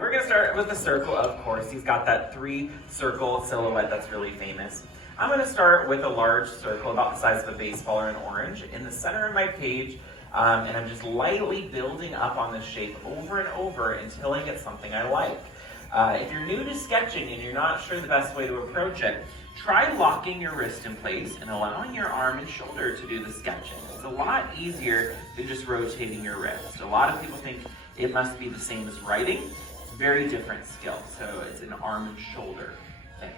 We're gonna start with the circle, of course. He's got that 3-circle silhouette that's really famous. I'm gonna start with a large circle about the size of a baseball or an orange in the center of my page, and I'm just lightly building up on this shape over and over until I get something I like. If you're new to sketching and you're not sure the best way to approach it, try locking your wrist in place and allowing your arm and shoulder to do the sketching. It's a lot easier than just rotating your wrist. A lot of people think it must be the same as writing. It's a very different skill, so it's an arm and shoulder thing.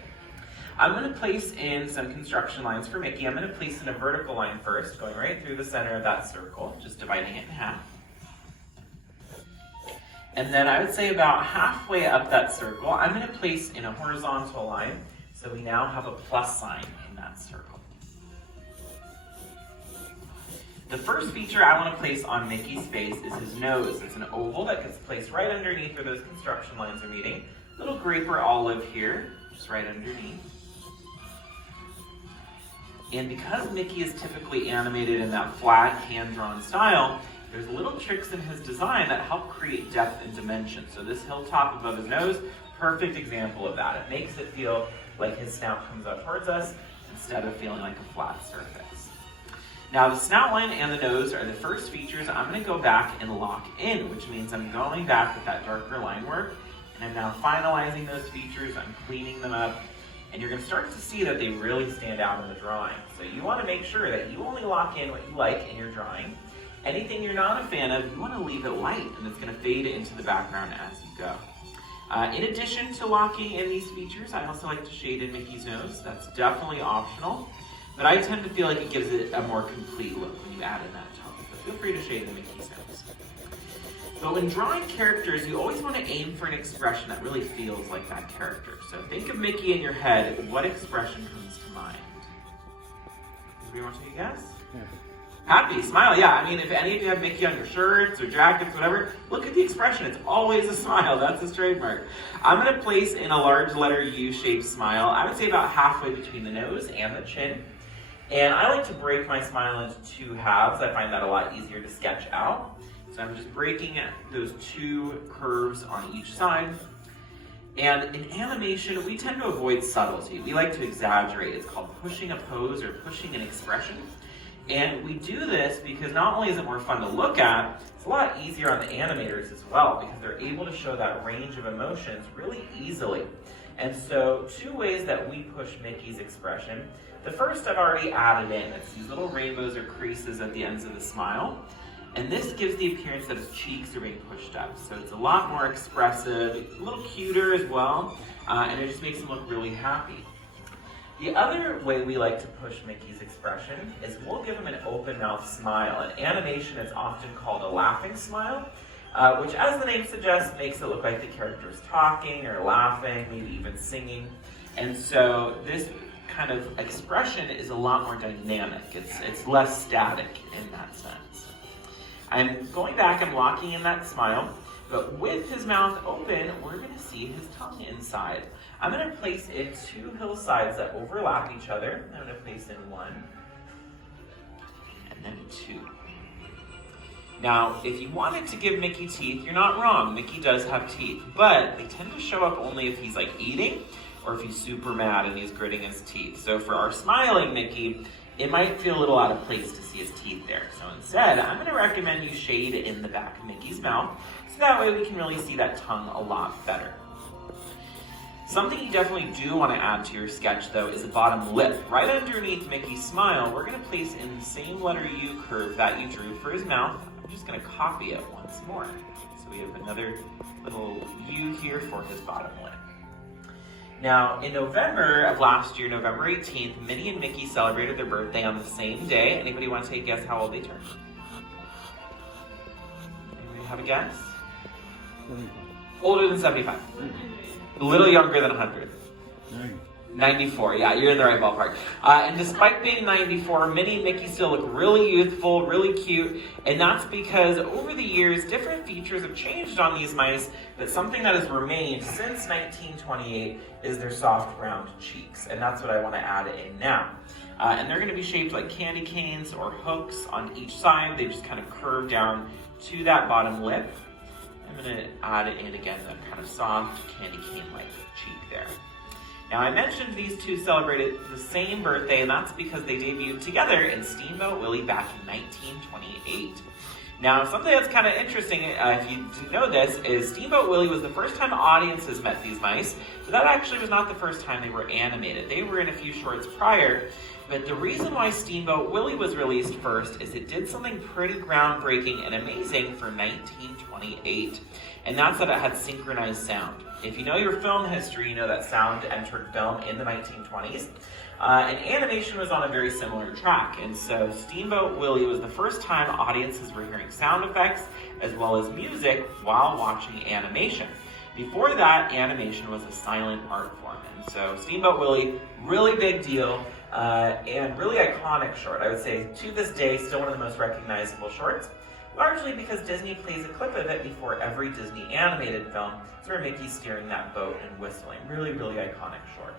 I'm going to place in some construction lines for Mickey. I'm going to place in a vertical line first, going right through the center of that circle, just dividing it in half. And then I would say about halfway up that circle, I'm going to place in a horizontal line, so we now have a plus sign in that circle. The first feature I want to place on Mickey's face is his nose. It's an oval that gets placed right underneath where those construction lines are meeting. Little grape or olive here, just right underneath. And because Mickey is typically animated in that flat, hand-drawn style, there's little tricks in his design that help create depth and dimension. So this hilltop above his nose, perfect example of that. It makes it feel like his snout comes up towards us instead of feeling like a flat surface. Now the snout line and the nose are the first features I'm going to go back and lock in, which means I'm going back with that darker line work, and I'm now finalizing those features, I'm cleaning them up, and you're going to start to see that they really stand out in the drawing. So you want to make sure that you only lock in what you like in your drawing. Anything you're not a fan of, you want to leave it light, and it's going to fade into the background as you go. In addition to locking in these features, I also like to shade in Mickey's nose. That's definitely optional, but I tend to feel like it gives it a more complete look when you add in that tone. So feel free to shade in Mickey's nose. But when drawing characters, you always want to aim for an expression that really feels like that character. So think of Mickey in your head. What expression comes to mind? Anybody want to take a guess? Yeah. Happy, smile, yeah. I mean, if any of you have Mickey on your shirts or jackets, whatever, look at the expression. It's always a smile. That's his trademark. I'm going to place in a large letter U-shaped smile. I would say about halfway between the nose and the chin. And I like to break my smile into 2 halves. I find that a lot easier to sketch out. So I'm just breaking those 2 curves on each side. And in animation, we tend to avoid subtlety. We like to exaggerate. It's called pushing a pose or pushing an expression. And we do this because not only is it more fun to look at, it's a lot easier on the animators as well because they're able to show that range of emotions really easily. And so 2 ways that we push Mickey's expression. The first I've already added in. It's these little rainbows or creases at the ends of the smile. And this gives the appearance that his cheeks are being pushed up. So it's a lot more expressive, a little cuter as well, and it just makes him look really happy. The other way we like to push Mickey's expression is we'll give him an open mouth smile. In animation, it's often called a laughing smile, which, as the name suggests, makes it look like the character is talking or laughing, maybe even singing. And so this kind of expression is a lot more dynamic. It's less static in that sense. I'm going back and locking in that smile, but with his mouth open, we're going to see his tongue inside. I'm going to place in 2 hillsides that overlap each other. I'm going to place in 1 and then 2. Now, if you wanted to give Mickey teeth, you're not wrong. Mickey does have teeth, but they tend to show up only if he's like eating or if he's super mad and he's gritting his teeth. So for our smiling Mickey, it might feel a little out of place to see his teeth there. So instead, I'm going to recommend you shade in the back of Mickey's mouth, so that way we can really see that tongue a lot better. Something you definitely do want to add to your sketch, though, is a bottom lip. Right underneath Mickey's smile, we're going to place in the same letter U curve that you drew for his mouth. I'm just going to copy it once more. So we have another little U here for his bottom lip. Now, in November of last year, November 18th, Minnie and Mickey celebrated their birthday on the same day. Anybody want to take a guess how old they turned? Anybody have a guess? Older than 75. A little younger than 100. 94, yeah, you're in the right ballpark. And despite being 94, Minnie and Mickey still look really youthful, really cute, and that's because over the years, different features have changed on these mice, but something that has remained since 1928 is their soft, round cheeks, and that's what I want to add in now. And they're going to be shaped like candy canes or hooks on each side. They just kind of curve down to that bottom lip. I'm going to add in again that kind of soft candy cane-like cheek there. Now I mentioned these two celebrated the same birthday, and that's because they debuted together in Steamboat Willie back in 1928. Now something that's kind of interesting, if you didn't know this, is Steamboat Willie was the first time audiences met these mice, but that actually was not the first time they were animated. They were in a few shorts prior, but the reason why Steamboat Willie was released first is it did something pretty groundbreaking and amazing for 1928, and that's that it had synchronized sound. If you know your film history, you know that sound entered film in the 1920s, and animation was on a very similar track, and so Steamboat Willie was the first time audiences were hearing sound effects as well as music while watching animation. Before that, animation was a silent art form, and so Steamboat Willie, really big deal, and really iconic short. I would say to this day, still one of the most recognizable shorts, largely because Disney plays a clip of it before every Disney animated film. It's where Mickey's steering that boat and whistling. Really, really iconic short.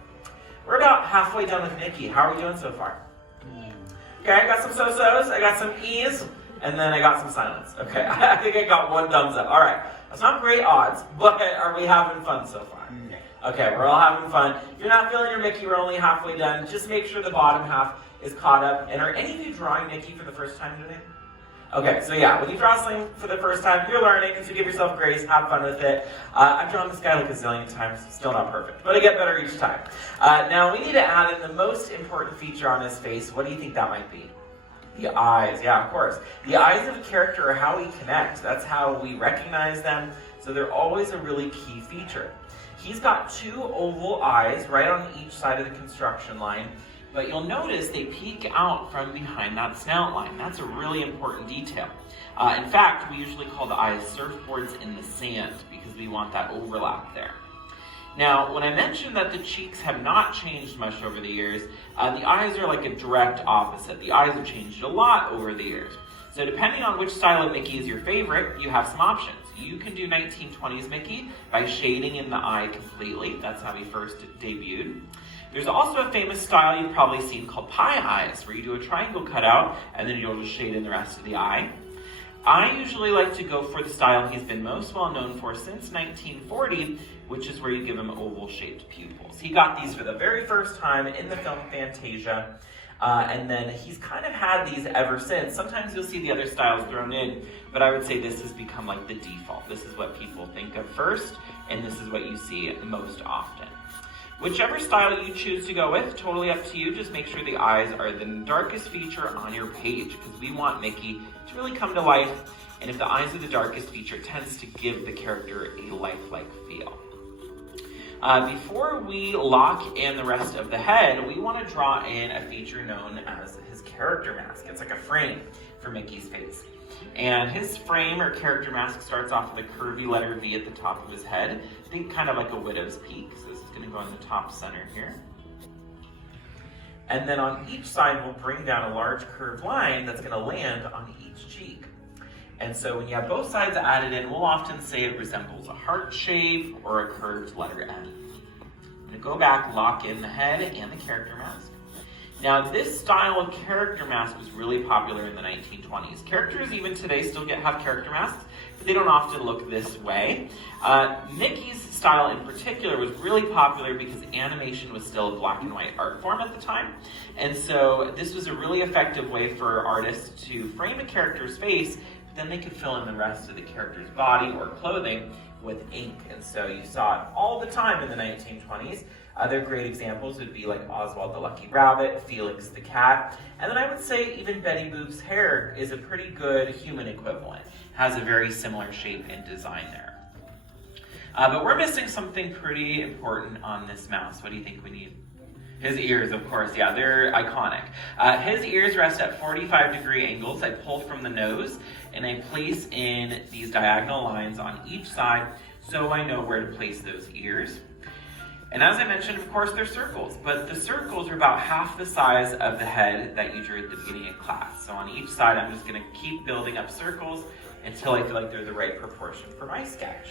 We're about halfway done with Mickey. How are we doing so far? Okay, I got some so-sos, I got some E's, and then I got some silence. Okay, I think I got one thumbs up. All right, that's not great odds, but are we having fun so far? Okay, we're all having fun. If you're not feeling your Mickey, we're only halfway done. Just make sure the bottom half is caught up. And are any of you drawing Mickey for the first time today? Okay, so yeah, when you draw something for the first time, you're learning, so give yourself grace, have fun with it. I've drawn this guy like a zillion times, still not perfect, but I get better each time. Now we need to add in the most important feature on his face. What do you think that might be? The eyes, yeah, of course. The eyes of a character are how we connect. That's how we recognize them, so they're always a really key feature. He's got two oval eyes right on each side of the construction line, but you'll notice they peek out from behind that snout line. That's a really important detail. In fact, we usually call the eyes surfboards in the sand because we want that overlap there. Now, when I mentioned that the cheeks have not changed much over the years, the eyes are like a direct opposite. The eyes have changed a lot over the years. So depending on which style of Mickey is your favorite, you have some options. You can do 1920s Mickey by shading in the eye completely. That's how he first debuted. There's also a famous style you've probably seen called pie eyes, where you do a triangle cutout and then you'll just shade in the rest of the eye. I usually like to go for the style he's been most well known for since 1940, which is where you give him oval-shaped pupils. He got these for the very first time in the film Fantasia, and then he's kind of had these ever since. Sometimes you'll see the other styles thrown in, but I would say this has become like the default. This is what people think of first, and this is what you see most often. Whichever style you choose to go with, totally up to you. Just make sure the eyes are the darkest feature on your page because we want Mickey to really come to life. And if the eyes are the darkest feature, it tends to give the character a lifelike feel. Before we lock in the rest of the head, we want to draw in a feature known as his character mask. It's like a frame for Mickey's face. And his frame or character mask starts off with a curvy letter V at the top of his head. Think kind of like a widow's peak. So this is going to go in the top center here. And then on each side, we'll bring down a large curved line that's going to land on each cheek. And so when you have both sides added in, we'll often say it resembles a heart shape or a curved letter N. I'm going to go back, lock in the head and the character mask. Now, this style of character mask was really popular in the 1920s. Characters even today still have character masks, but they don't often look this way. Mickey's style in particular was really popular because animation was still a black and white art form at the time. And so this was a really effective way for artists to frame a character's face, but then they could fill in the rest of the character's body or clothing with ink. And so you saw it all the time in the 1920s. Other great examples would be like Oswald the Lucky Rabbit, Felix the Cat, and then I would say even Betty Boop's hair is a pretty good human equivalent. Has a very similar shape and design there. But we're missing something pretty important on this mouse. What do you think we need? His ears, of course, yeah, they're iconic. His ears rest at 45-degree angles. I pull from the nose and I place in these diagonal lines on each side so I know where to place those ears. And as I mentioned, of course, they're circles, but the circles are about half the size of the head that you drew at the beginning of class. So on each side, I'm just going to keep building up circles until I feel like they're the right proportion for my sketch.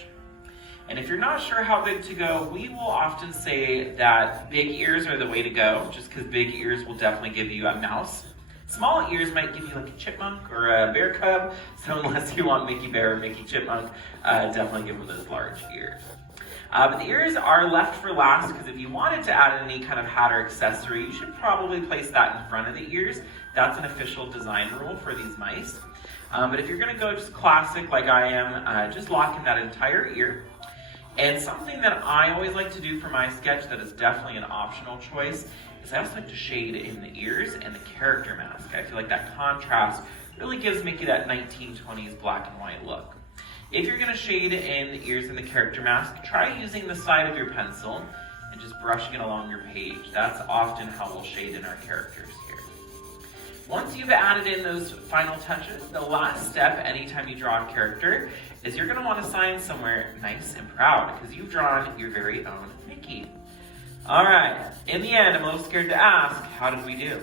And if you're not sure how big to go, we will often say that big ears are the way to go, just because big ears will definitely give you a mouse Small ears might give you like a chipmunk or a bear cub, so unless you want Mickey Bear or Mickey Chipmunk, definitely give them those large ears. But the ears are left for last because if you wanted to add any kind of hat or accessory, you should probably place that in front of the ears. That's an official design rule for these mice. But if you're going to go just classic like I am, just lock in that entire ear. And something that I always like to do for my sketch that is definitely an optional choice is I also like to shade in the ears and the character mask. I feel like that contrast really gives Mickey that 1920s black and white look. If you're going to shade in the ears and the character mask, try using the side of your pencil and just brushing it along your page. That's often how we'll shade in our characters here. Once you've added in those final touches, the last step anytime you draw a character is you're going to want to sign somewhere nice and proud because you've drawn your very own Mickey. Alright, in the end, I'm a little scared to ask, how did we do?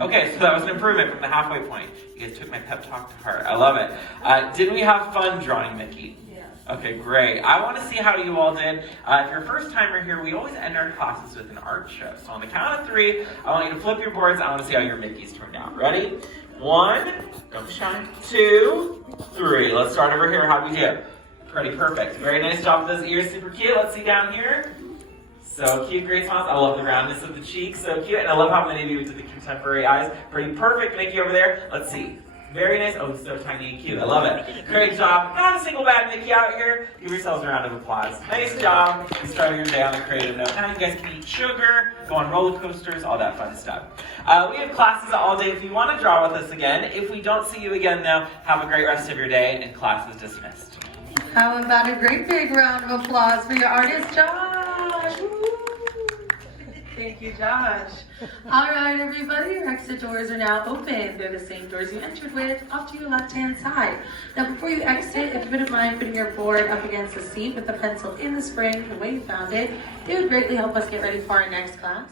Okay, so that was an improvement from the halfway point. You guys took my pep talk to heart. I love it. Did we have fun drawing Mickey? Yes. Okay, great. I want to see how you all did. If you're a first timer here, we always end our classes with an art show. So on the count of 3, I want you to flip your boards. I want to see how your Mickeys turned out. Ready? 1, don't be shy. 2, 3. Let's start over here. How'd we do? Pretty perfect. Very nice job with those ears. Super cute. Let's see down here. So cute, great smiles. I love the roundness of the cheeks, so cute. And I love how many of you did the contemporary eyes. Pretty perfect, Mickey over there. Let's see. Very nice. Oh, so tiny and cute. I love it. Great job. Not a single bad Mickey out here. Give yourselves a round of applause. Nice job. You started your day on a creative note. Now you guys can eat sugar, go on roller coasters, all that fun stuff. We have classes all day if you want to draw with us again. If we don't see you again, though, have a great rest of your day, and class is dismissed. How about a great big round of applause for your artist, Josh? Thank you, Josh. All right, everybody, your exit doors are now open. They're the same doors you entered with, off to your left-hand side. Now, before you exit, if you wouldn't mind putting your board up against the seat with the pencil in the spring, the way you found it, it would greatly help us get ready for our next class.